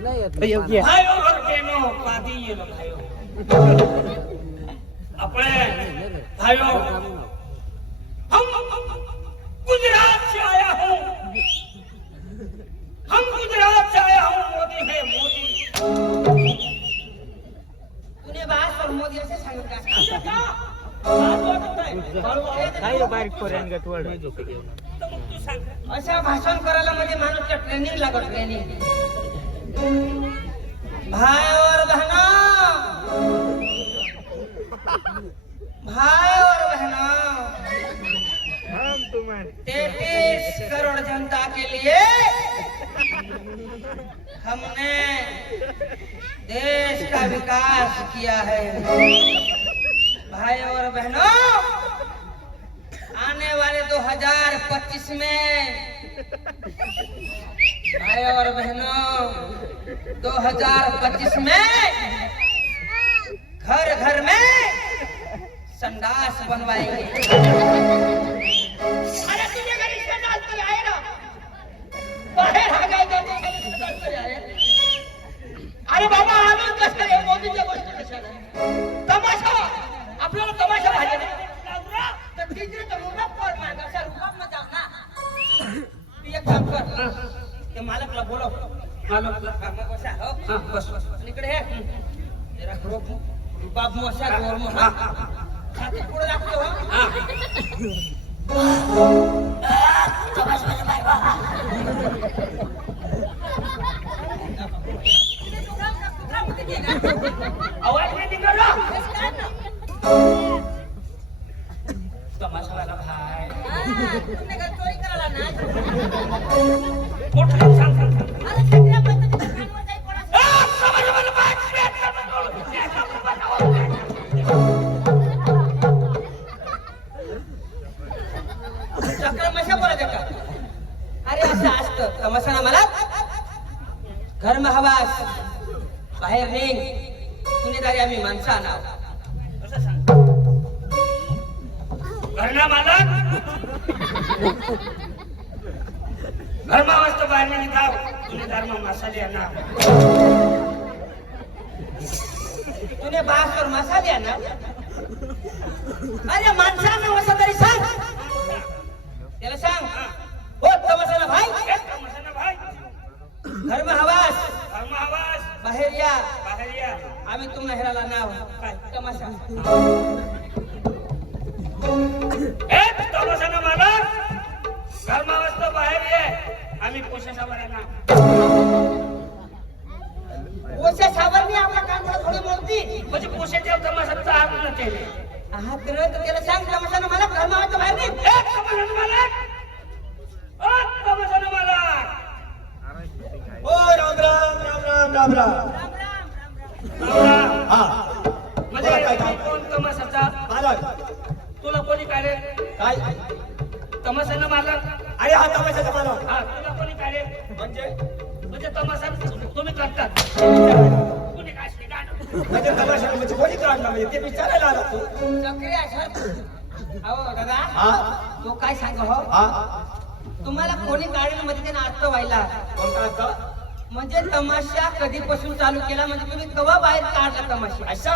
भाइयों और बहनों पादी ये लोग भाइयों अपने भाइयों हम गुजरात से आया हूँ मोदी है मोदी तूने बात और मोदी से सांगत का काय रे बारीक पर्यंत गटवड अशा भाषण करायला मध्ये माणूसला ट्रेनिंग लागत ट्रेनिंग भाई और बहनों 33 करोड़ जनता के लिए हमने देश का विकास किया है भाई और बहनों आने वाले 2025 में भाई और बहनों 2025 में घर घर में संडास बनवाएंगे। अरे तुझे घर इसका डाल कर आए ना बाहेर हा गए अरे बाबा आनंद कस करे मोदीच्या गोष्टी कशाला तमाशा आपल्याला तमाशा पाहिजे ना तर तिथे तर मुला पर मागा सर रुपम न जाऊ ना तू एक काम कर ते मालकला बोलव मालकला काम बसा हो हां बस इकडे हे जरा रुबाब मोशा गोर मो हां छाती पुढे लागतो हो हां तमाशा वाला बाय आवाज नहीं निकल रहा तमाशा वाला भाई तुमने घर चोरी कराला ना मोठा सांग अरे सगळ्या पद्धतीने सांगवर जाई कोणा समज मला बात शेत चक्र मशा बोला का अरे असं असतं तमाशा ना मला घर में हवास बाहेर निघ गुन्हेगारी आम्ही माणसं आणाव असं सांग घरना मालक घरमा वाजता बाहेर निघाव तुम्ही धर्म मसाले आणा तूने बास और मसाले आणा अरे माणसांना वसा तरी सांग त्याला सांग हो तमाशाला भाई घर में हवास बाहेर या आम्ही तुम्हाला हेराला नाव काय तमाशा तमाशाना मालक घरमा वाजता बाहेर ये आम्ही पोशासावर आणा पोशा सावरणी आपला कांदा थोडी मोठी म्हणजे पोशाच्या तमाशाचा हात न केले हा तर त्याला सांग तमाशाना मला घरमा वाजता बाहेर नाही तमाशाना मालक तमाशाना मालक ओ राम राम राम राम राम राम हा म्हणजे कोण तमाशाचा मालक तुला कोणी काय रे काय तमाशाना मालक अरे हा तमाशाचा मालक हा तुला कोणी काय रे म्हणजे तमाशा तुम्ही करतात कोणी काय शिकाण म्हणजे तमाशा म्हणजे कोणी काढला म्हणजे ते विचारायला आला तू चक्री अशा अहो दादा हा तो काय सांग हो हा तुम्हाला कोणी काढेल मध्ये त्याने अर्थ व्हायला कोणता असता म्हणजे तमाशा कधीपासून चालू केला म्हणजे तुम्ही केव्हा बाहेर काढला तमाशा अशा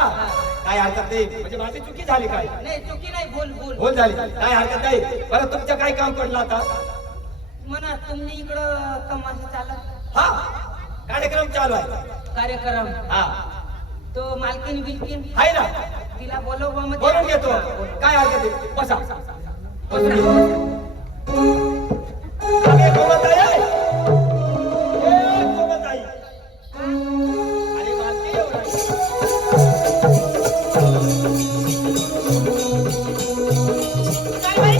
काय हरकत नाही म्हणजे माझी चुकी झाली काय नाही चुकी नाही बोल बोल भूल झाली काय हरकत नाही बरं तुमचं काय काम पडलं आता म्हणा तुम्ही इकडं तमाशा चालत हा कार्यक्रम चालू आहे कार्यक्रम हा तो मालकीन बिलकीन आहे ना तिला बोलव मग बोलून घेतो काय हरकत नाही बसा अरे कोमलताई आहे. ए, कोमलताई. अरे वाजते एवढं. काय बाई?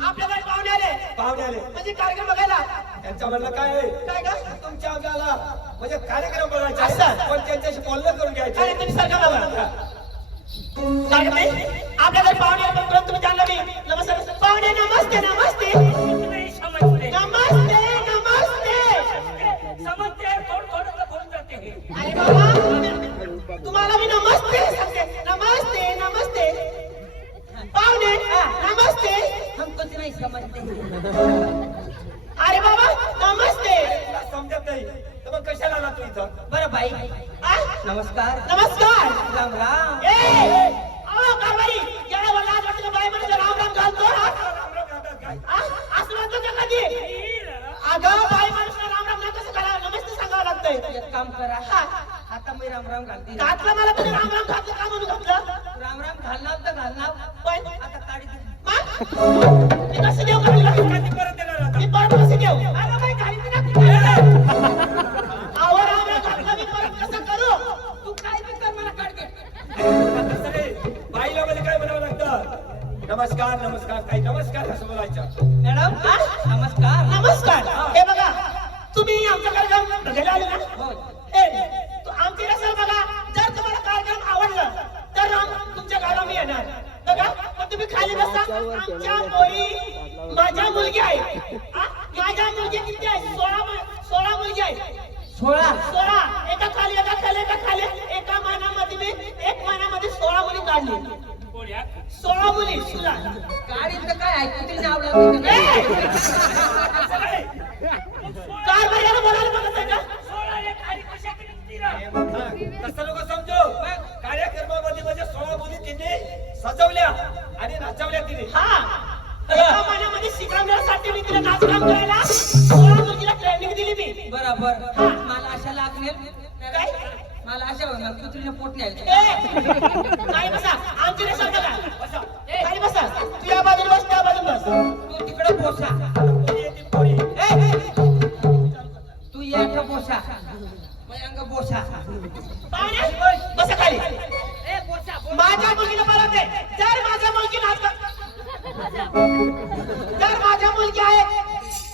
आपल्या घरी पाहुणे आले पाहुणे आले म्हणजे कार्यक्रम बघायला त्यांच्या म्हणलं काय आहे? काय का तुमच्या आपल्याला म्हणजे कार्यक्रम बनवायचा आहे. असं? पण त्यांच्याशी बोलणं करून घ्यायचं अरे तुम्ही सरकार बाबा काय बाई आपल्या घरी पाहुणे आले पण तुम्ही जाणलं नाही नमस्कार पाहुणे नमस्ते नमस्ते नाही समजते नमस्ते नमस्ते समजते थोडं थोडं बोलून जाते हे अरे बाबा तुम्हाला मी नमस्ते सांगते नमस्ते नमस्ते पाहुणे नमस्ते हमको तो नहीं समझते अरे बाबा नमस्ते नाही तर मग कशाला आला तू इथं? बरं बाई नमस्कार नमस्कार राम राम अहो कारभारी याला मला आज वाटलं बाई म्हणजे राम राम घालतो राम राम घालतात काय? असं म्हणतो का कधी अगं बाई माणूसला राम राम नाही कसं करा नमस्ते सांगावं लागतंय एक काम करा आता मी राम राम घालते घातलं मला तुम्ही राम राम घातलं का म्हणून घातलं राम राम घालणार तर घालणार पण आता काढी दे. मी कसं देऊ का तुला? कधी परत येणार आता? मी परत कसं देऊ अगं बाई घालीत ना अहो राम राम घातलं मी परत कसं करू तू काय बी कर मला काढ दे. तसं नाही. बाईला मध्ये काय म्हणावं लागतं? नमस्कार नमस्कार ताई नमस्कार असं बोलायचं. मॅडम नमस्कार नमस्कार हे बघा तुम्ही आमचा कार्यक्रम बघायला आले ना हो. आमची रसळ बघा जर तुम्हाला कार्यक्रम आवडलं तर तुमच्या गावाला मी येणार बघा पण तुम्ही खाली बसा आमच्या पोरी माझ्या मुलगी आहे माझ्या मुलगी किती आहे 16 मुलगी आहे 16 एका खाली एका मानामध्ये मी एक मानामध्ये 16 मुली काढली 16 मुली सुला गाडीत तर काय ऐकू तरी नाव लागते कारभारीला बोलायला बघत आहे का तसं नको समजू. कार्यक्रमामध्ये म्हणजे 16 मुली तिने सजवल्या आणि नाचवल्या तिने. एका महिन्यामध्ये शिकवण्यासाठी मी तिला नाचकाम करायला 16 मुलीला ट्रेनिंग दिली मी बरोबर मला अशा लागले काय मला अशा होणार कुत्रीने पोट नाही खाली बसा आमची रेषा बघा खाली बसा तू या बाजूला बस त्या बाजूला बस तू तिकडे पोसा पोरी येते, पोरी. तू या पोसा मयांग बोसा बसा खाली माझ्या मुलीला मला दे जर माझ्या मुलगी जर माझ्या मुलगी आहे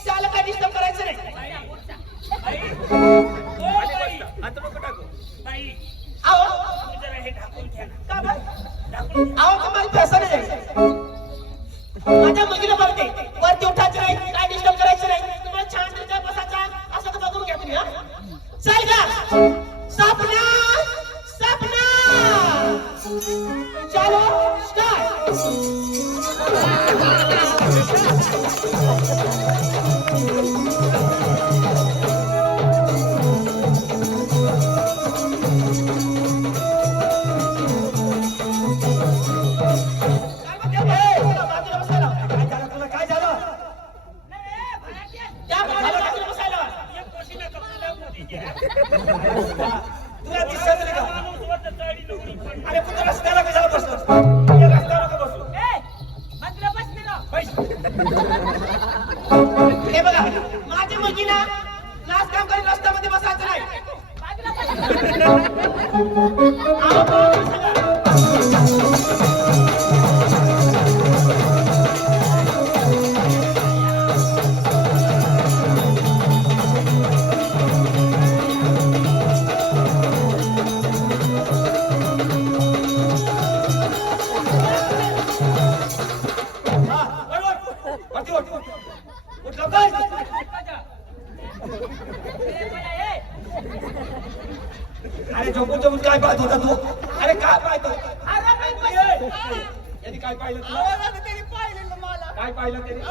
त्याला काही डिस्टर्ब करायचं नाही आता नको टाकू. अहो का बरं? अहो तुम्हाला पैसा नाही द्यायचा. माझ्या मुलीला बघते वरती उठायचं नाही काय डिस्टर्ब करायचं नाही तुम्हाला छान रित्या बसायचा असं तर बघून घ्या तुम्ही चल का सपना चलो काय झालं? तुला दिसत नाही का? अरे तू तर रस्त्याला कशाला बसलास? या रस्त्यावर नको बसू. बैस. हे बघा माझी मुलगी ना नाच काम करीत रस्त्यामध्ये बसायचं नाही अहो, बोलू सगळं. हा, बरोबर. वरती उठ. उठ लवकर. अरे झोपून झोपून काय पाहत होता तू? अरे काय पाहतो? यांनी काय पाहिलं तुला? काय पाहिलं त्यांनी?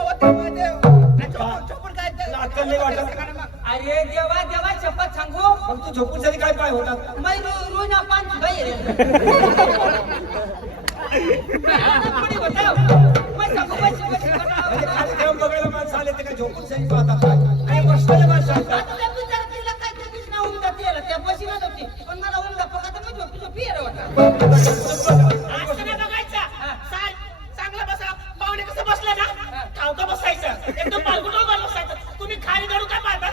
तुला अक्कल नाही वाटत? अरे देवा देवा शपथ सांगू मग तू झोपून साठी काय पाय होतात? मैं रोज ना पान भाई रे पुढे बताओ मैं सबको बस बताओ म्हणजे कार्यक्रम बघायला माणसं आले ते काय झोपून साठी पाहतात काय? आणि बसलेले माणसं असतात. आता त्या विचारतीला काय ते कृष्णा उमदा तेला त्या बशीला होती पण मला उमदा पका तर झोपी झोपी येरे वाटतं असं नाही बघायचं. चांगलं बसा पाहुणे कसं बसले ना ठावका बसायचं एकदम पालगुटवर बसायचं तुम्ही खाली धरून काय पाहता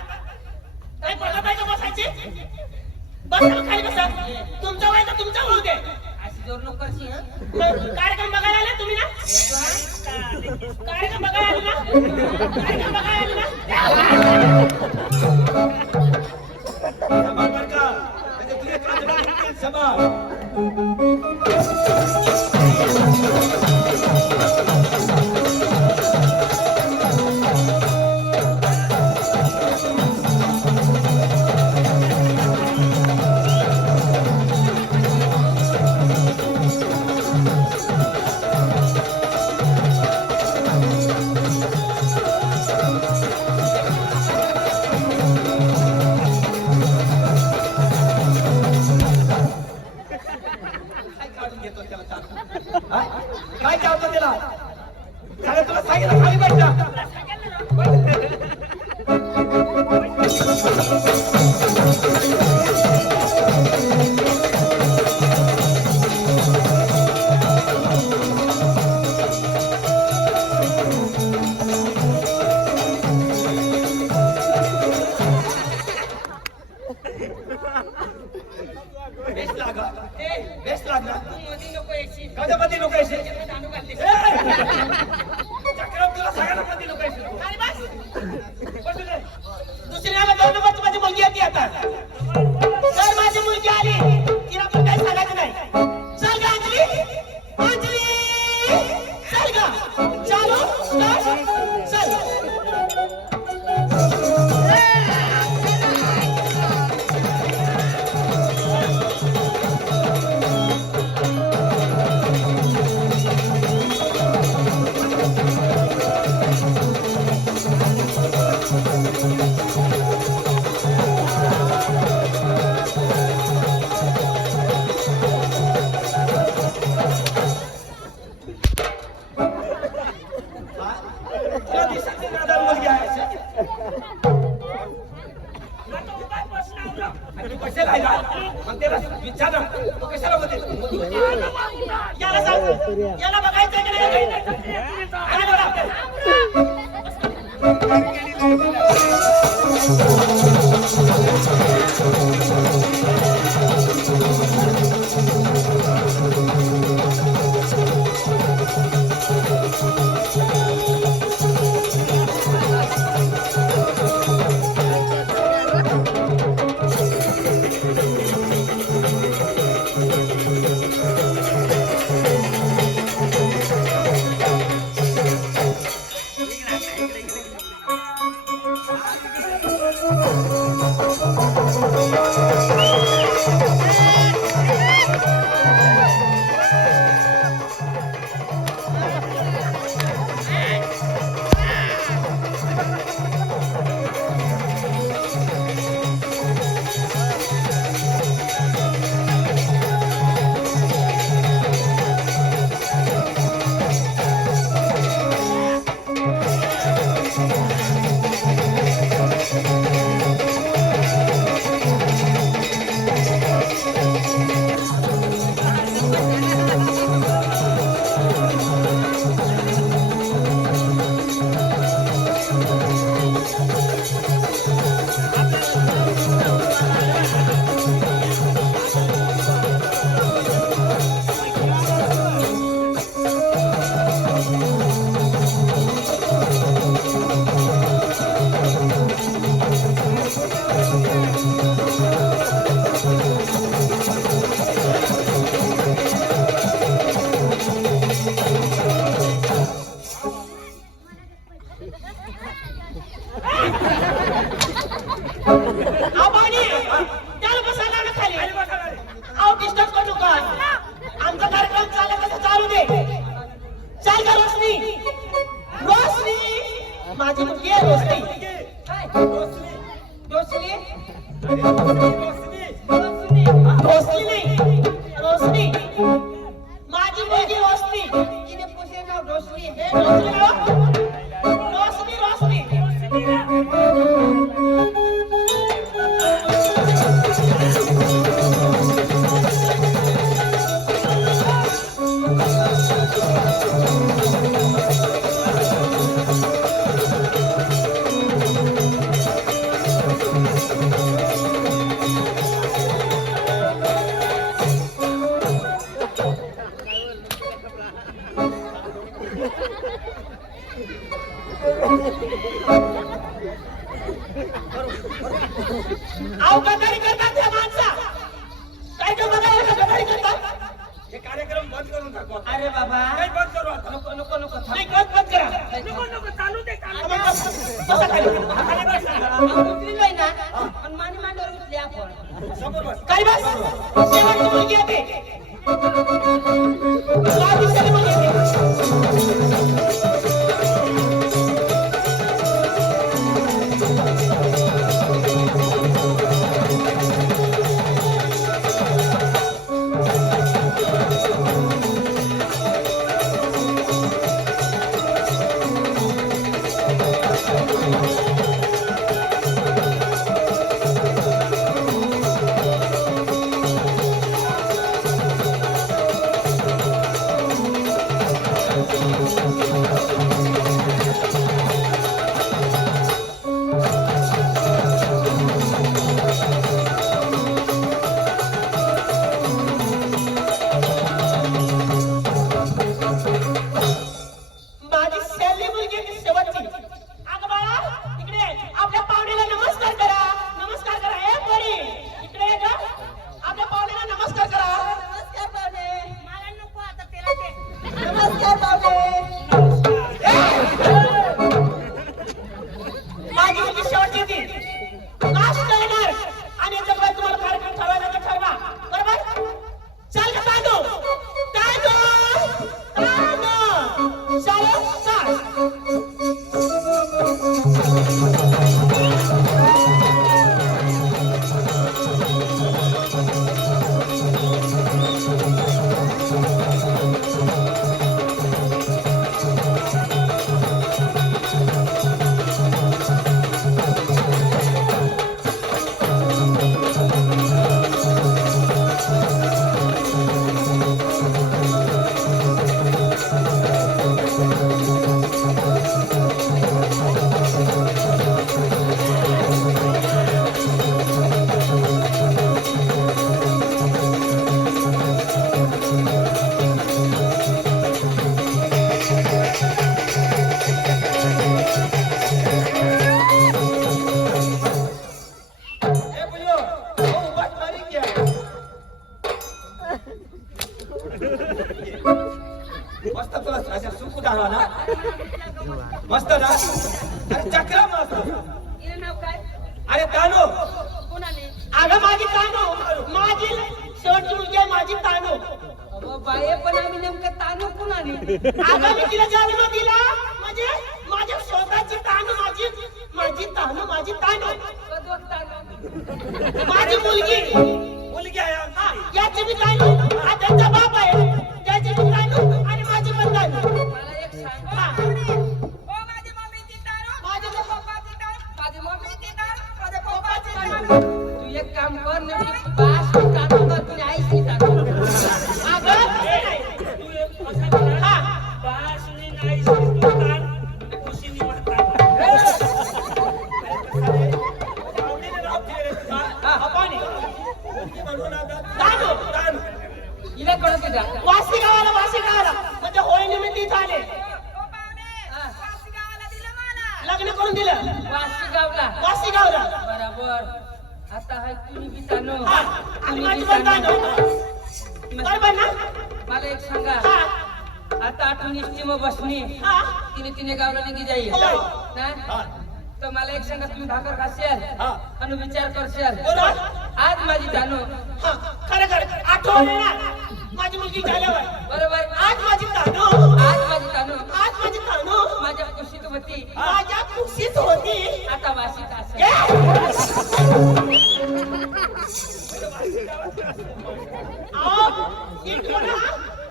काय पडलं पाहिजे बसायची बसा मग खाली बसा तुमचा वय तर तुमचा होऊ दे अशी जोर नको करशी हं कार्यक्रम बघायला आले तुम्ही ना कार्यक्रम बघायला आले ना कार्यक्रम बघायला आले ना सांभाळ बरं का? म्हणजे तुझे काजळे निघतील, सांभाळ. सांगा. जर माझी मुलगी आली तिला पण काही सांगायचं नाही. चल ग अंजली, अंजली चल ग. चालू चल. तुला दिसत नाही दादा मुलगी आहे आता उपाय बसला आणि तू कशाला राहिला मग त्याला विचार ना तू कशाला होते याला सांग, याला बघायचं की नाही? आणि बघा. आबानी त्याला बसायला ना खाली. अहो डिस्टर्ब करू नका. आमचा कार्यक्रम चालला तसं चालू दे. चल का रोशनी, रोशनी माझी मुलगी आहे रोशनी. रोशनी रोशनी नाही रोशनी, माझी मुलगी रोशनी. तिने पुढे नाव रोशनी. हे रोशनी रोशनी रोशनी. अहो गदारी करतात त्या माणसा. काय का बघायला का गदारी करतात? हे कार्यक्रम बंद करून टाकू आता. अरे बाबा नाही बंद करू आता नको नको नको नाही बंद करा. नको नको चालू दे चालू दे. बसा खाली. खाली बस ना. उतरलोय ना पण माने मांडवर उठले आपण. समोर बस खाली बस. शेवटची मुलगी येते. दुसरी मुलगी येते. शेवटची ती लास्ट येणार आणि याच्याकडे तुम्हाला कार्यक्रम ठरवायला तर ठरवा बरोबर चाल का तांदू चालो चाल ए बुयो हो उभाच मारी क्या मस्त तुला अशा सुकू दावा ना मस्त ना अरे चक्रा मस्त हिला नाव काय अरे तानो कोणाने अगं माझी तानो माझी शेवटची मुलगी आहे माझी तानो अहो बाये पण आम्ही नेमकं तानू कोणाने अगं मी तिला जन्म दिला म्हणजे माझ्या स्वतःची तानो माझी तानो कदोक तानू माझी मुलगी मुलगी आहे आमची याची मी तानो हा त्यांचा बाप आहे त्याची मी तानो आणि माझी पण तानो मला एक सांग हा. ओ माझी मम्मी ती तानू माझे पप्पाची तानू माझी मम्मी ती तानू माझ्या पप्पाची तानू तू एक काम कर नेमकी बास तानू का तुझी आईची तानू अगं हे नाही. तू एक असं करा, हा बासुरी नाही शिकतो ताण, खुशीने म्हणतात. आवडीने नाव ठेवले तुझा. आपण मुलगी म्हणून आता तानो तान. हिला कळत द्या वासी गावाला म्हणजे होळी निमित्त झाले लग्न करून दिलं वाशी गावला वासी गावला बरोबर आता हाय तुम्ही बी तानू हा आणि तुम्ही माझी बी पण तानू. तानो बरोबर ना मला एक सांगा हा आता आठवण इष्टी मग बसणी हा तिने गावला निघी जाईल हो. ना हा. तर मला एक सांगा तुम्ही भाकर खाशाल हा. आणि विचार करशाल बरोबर आज माझी तानू हा खरं आठवण येणार माझी मुलगी झाल्यावर बरोबर आज माझी तानो आज माझी तानू आज माझी तानो माझ्या खुशीत होती माझ्या खुशीत होती आता वाशीत असेल ए! अहो, नीट बोला.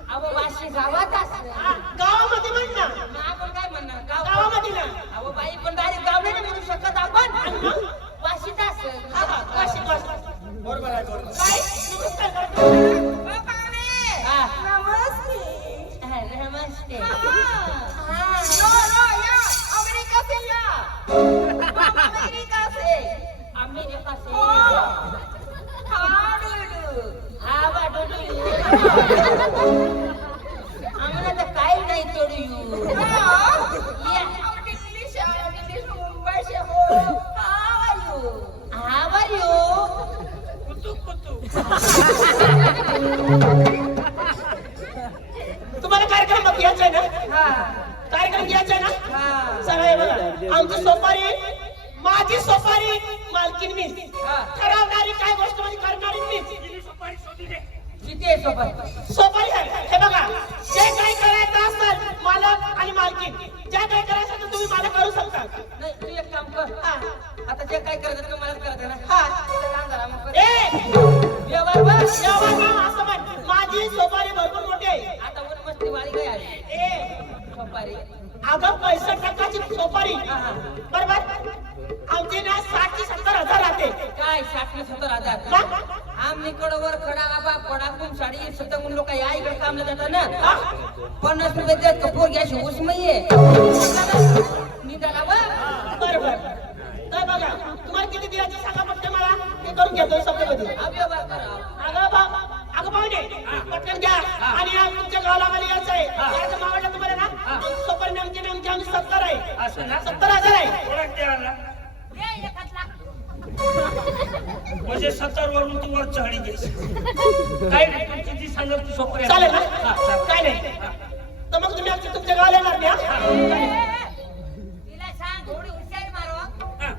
अहो वाशी गावात असेल हा, गावामध्ये म्हण ना मग आपण काय म्हणणार गावामध्ये ना अहो बाई पण डायरेक्ट गाव नाही म्हणू शकत आपण वाशीत असेल हा हा वाशी वाशी बरोबर आहे बरोबर. काय नमस्कार करतो. हा. नमस्ते अमेरिका से आम्हाला तर काही नाही तोडू How are you? तुम्हाला कार्यक्रम घ्यायचा आहे ना हा कार्यक्रम घ्यायचा आहे ना हा चला हे बघा आमची सोपारी माझी सोपारी मालकीन मी हा. ठरवणारी काय गोष्ट म्हणजे करणारी मीच तिने सुपारी शोधू दे. किती आहे सोबत सोपारी आहे हे बघा जे काही करायचं असेल मालक आणि मालकीन जे काही करायचं असेल तुम्ही मला करू शकता नाही तू एक काम कर हा आता जे काय करायचं ते मलाच करायचं ना हा लहान झाला मग कर. ए व्यवहार बस. जेव्हा ना असं म्हण माझी सोपारी भरपूर मोठी आहे आता वर मस्ती वाली काय आली ए सोपारी अगं 65% सोपारी हा, हा. बरोबर आमचे ना 60 ते 70 हजार राहते काय 60-70 हा? हजार आमनीकडवर खडा बाबा पडाकून साडी सतंगून लोक या इकडे कामला जातात ना हा? 50 रुपये देत कपूर घ्यायची उसमई आहे निघाला बा बरोबर काय बघा तुम्हाला किती द्यायचे सांगा फक्त मला ते करून घेतो सप्टेमध्ये हा व्यवहार करा अगं पाहुणे पटकन घ्या आणि आज तुमच्या गावाला आम्हाला यायचं आहे यायचं मावळलं तुम्हाला ना सोपारी नेमके आम्ही 70 आहे असं ना 70,000 आहे ओळख द्यायला. म्हणजे 70 वरून तू वर चढी घेस काय नाही तुमची जी सांगत तू सोपं चालेल ना हा, चालेल. काय नाही तर मग तुम्ही आमच्या तुमच्या गावाला येणार नाही हा? तिला सांग थोडी हुशारी मारो हा.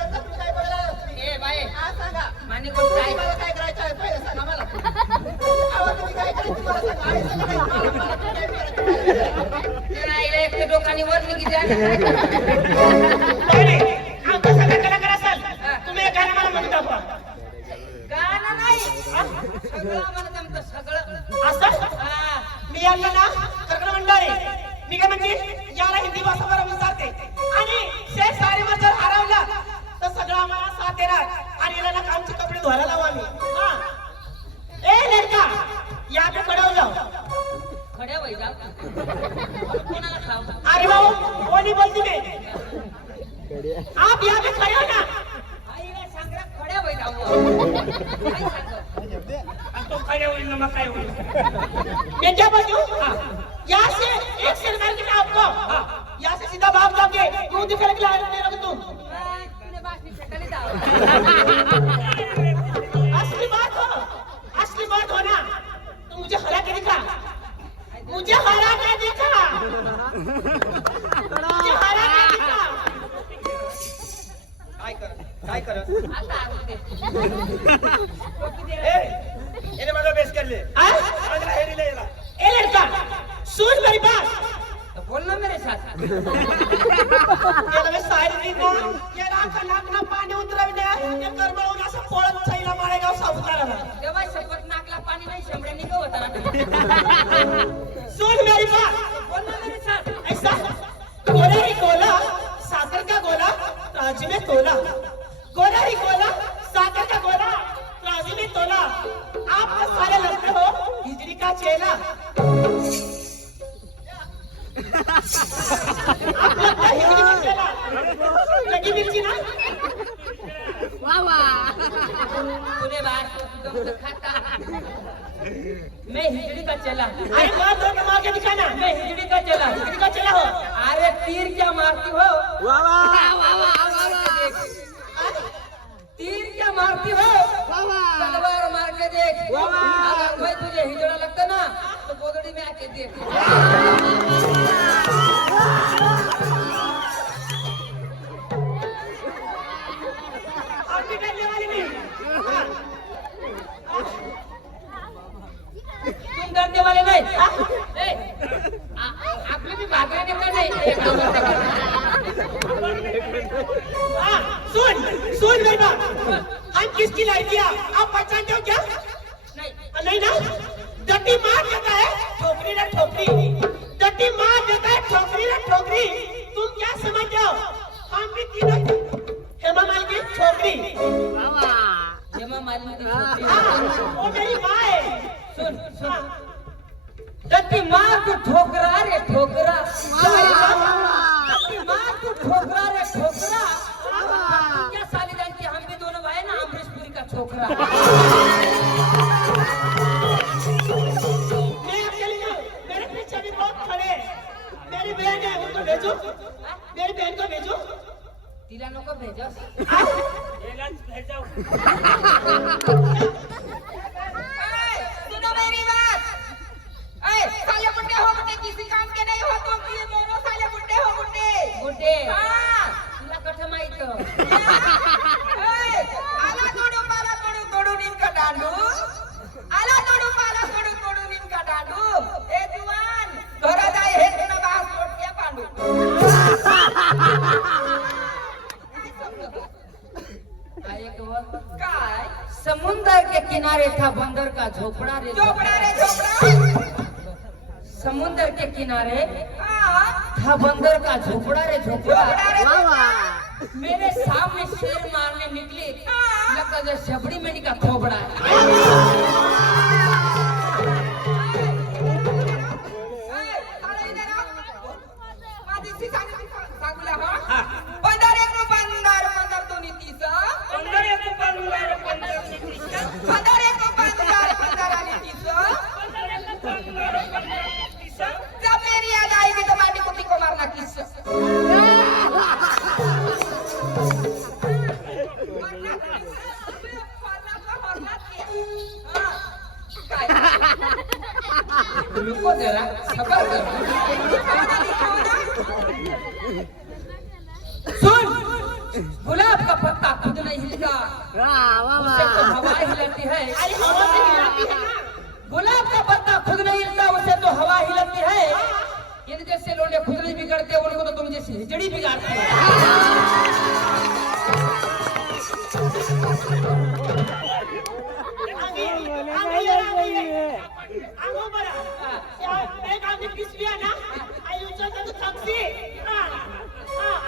ए बाई मान्य गोष्ट आहे मला काय करायचं आहे पहिले सांगा मला अहो, तुम्ही काय करायचं मला सांगा. आई, सांगा मला. एक डोकानी वर निघी द्या आमचं सगळं कलाकार असाल तुम्ही एक गाणं मला म्हणून दाखवा. गाणं नाही सगळं म्हणत आमचं सगळं असं हा मी यांना ना कर्कड मंडळी मी काय म्हणते याला हिंदी भाषा बरोबर विचारते आणि शेख सारीवर जर हरवलं तर सगळं आम्हाला साथ देणार आणि याला ना कामचे कपडे धुवायला लावू आम्ही. हा. ए लड़का यहाँ पे खड़े हो जाओ. खड्या वय जा कोणाला खाऊ अरे बाबू वो नहीं बोलती मैं. आप यहाँ पे खड़े हो ना. आईला सांग रे, खड्या वय जाऊ काय सांग तो खडे होईल ना मग काय होईल मैं क्या बोलूं? यहाँ से एक शेर मार के मैं आपको यहाँ से सीधा भाग जाओगे मुंह दिखाने के लिए आए मेरे को तुम. तुने बासनी फेकाली जाऊ असली बात हो ना तो मुझे हरा के दिखा. मुझे हरा के दिखा. मुझे हरा के दिखा. काय कर आता आगते ए येने माझा बेस करले हाँ? माझा हेरी ले याला ए लड़का सुन मेरी बात. तो बोल ना मेरे साथ याला मैं सारी नहीं ना ये राखा नाक ना पाणी उतरवणे ये करबळून असं पळत चाईला माळेगाव सावताराला. तेव्हा शपथ नाकला पाणी नाही शंभर निघ होता ना सुन मेरी बात. बोल ना मेरे साथ ऐसा गोला ही गोला सागर का गोला राजी में तोला. गोला ही गोला सागर का गोला राजी में तोला. आप तो सारे लगते हो हिजरी का चेला. आप लगता है हिजरी का चेला. लगी मिर्ची ना. तूने बात तुम तो खाता मैं हिजड़ी का चला अरे मार दो के मार के दिखाना. मैं हिजड़ी का चला हिजरी का चेला हो. अरे तीर क्या मारती हो तीर क्या मारती हो तलवार मार के देख अगर कोई तुझे हिजड़ा लगता ना तो गोदड़ी में आके देख आप भी डरने वाले नहीं. हाँ. तुम डरने वाले नहीं आपने भी भागने का नहीं हाँ, सुन मेरी बात. हम किसकी लड़कियां आप पहचानते हो क्या? नहीं ना. डटी मार देता है ठोकरी ना ठोकरी. डटी मार देता है ठोकरी ना ठोकरी. तुम क्या समझते हो? हम भी तीनों हेमा मालिनी की छोकरी. हेमा मालिनी की हाँ, छोकरी वो मेरी माँ है. सुन दत्ती मार तू ठोकरा रे ठोकरा दत्ती मार तू ठोकरा रे ठोकरा तू क्या साली जानती हम भी दोनों भाई ना अमरीश पुरी का छोकरा मैं अकेली नहीं. मेरे पीछे भी बहुत खड़े हैं. मेरी बहन है उनको भेजो. मेरी बहन को भेजो. तिला नको भेजस यालाच भेजाव सुनो मेरी बात साले बुड्ढे हो बुड्ढे किसी काम के नहीं हो तुम ये दोनों साले बुड्ढे हो बुड्ढे हाँ तुला कठ माहित आला तोडू नीम का दांडू आला तोडू पाला तोडू नीम का दांडू ए जुवान घरा जाए हे तुला बास पोटक्या पांडू काय समुंदर के किनारे था बंदर का झोपड़ा रे समुंदर के किनारे था बंदर का झोपड़ा रे झोपड़ा मेरे सामने शेर मारने निकली लगता जैसे शबड़ी में का खोपड़ा जब मेरी याद आएगी तो माटी कुटी को मारना किस्सा रुको जरा सबर करो सुन गुलाब का पत्ता खुद नहीं हिलता उसे तो हवा हिलाती है अरे हवा से हिलाती है ना गुलाब का पत्ता खुद नहीं हिलता उसे तो हवा हिलाती है इन जैसे लोग खुद नहीं बिगड़ते उनको तो तुम जैसी हिजड़ी बिगाड़ती है आगो बरा एक आगे पिसलिया ना आई उचलता तू थकसी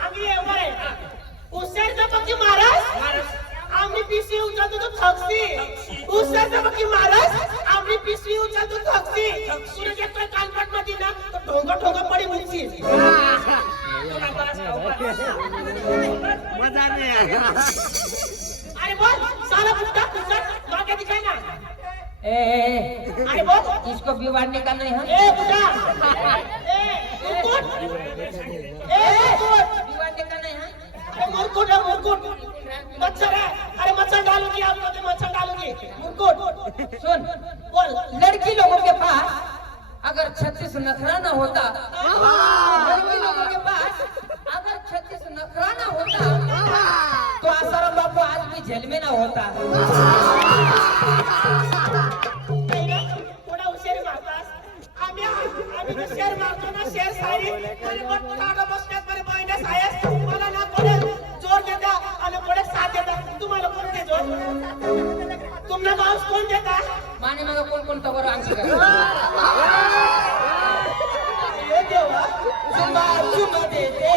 आगे ये बरे उससे जब की महाराज आमने पिसली उचलता तू थकसी उससे जब की महाराज आमने पिसली उचलता तू थकसी सूरज एक तो कानपट मती ना तो ढोंगा ढोंगा पड़ी मुंची मजा नहीं आया अरे बोल साला बुड्ढा कुछ मांगे दिखाई ना अरे बोल इसको बिगाड़ने का नहीं है ए बुड्ढा मुकुट बिगाड़ने का नहीं है मुकुट है मुकुट मच्छर है अरे मच्छर डालूंगी आपको तो मच्छर डालूंगी मुकुट सुन बोल लड़की लोगों के पास अगर 36 नखरा ना होता लड़की लोगों के पास अगर 36 नखरा ना होता तो आसाराम बापू आज भी जेल में ना होता थोड़ा उशेर मारतास आम्ही तो शेर मारतो ना शेर सारी आणि पण काढा बसण्यात बरे बहिण्या सायस मला ना कोणी जोर देता आणि कोणी साथ देता तुम्हाला कोण दे जोर तुमना माउस कोण देता माने मग कोण तवर आंशी कर ये देवा चुमा चुमा दे दे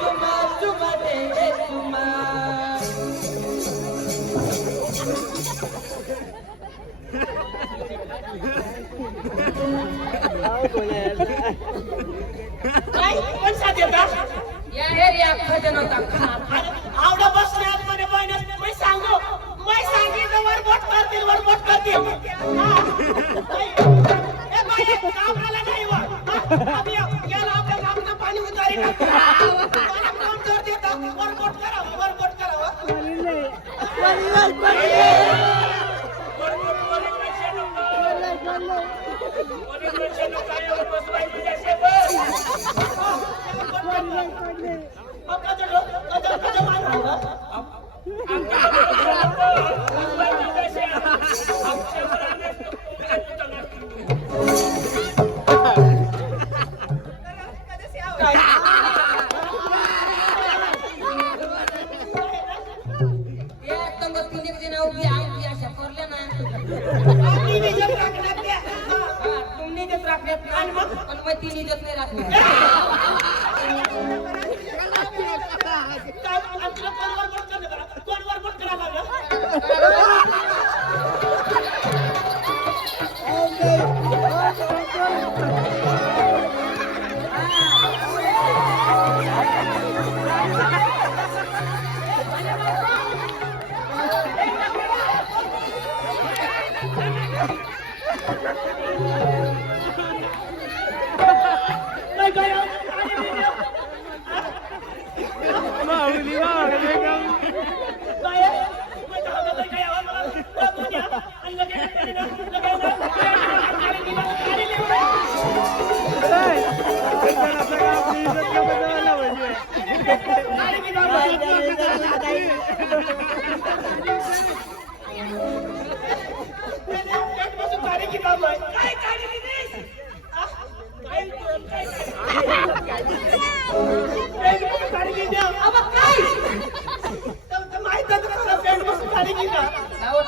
चुमा चुमा दे दे चुमा काय कोण साथ देता या हे या खजनता आवडा बसण्यात मध्ये बहिण्या मी सांगू मी सांगितलं वर बोट करतील हा. ए बाई काम आला नाही वर आम्ही याला आपल्या गावचं पाणी उतारी मला काम जोर देता वर बोट करा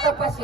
तपास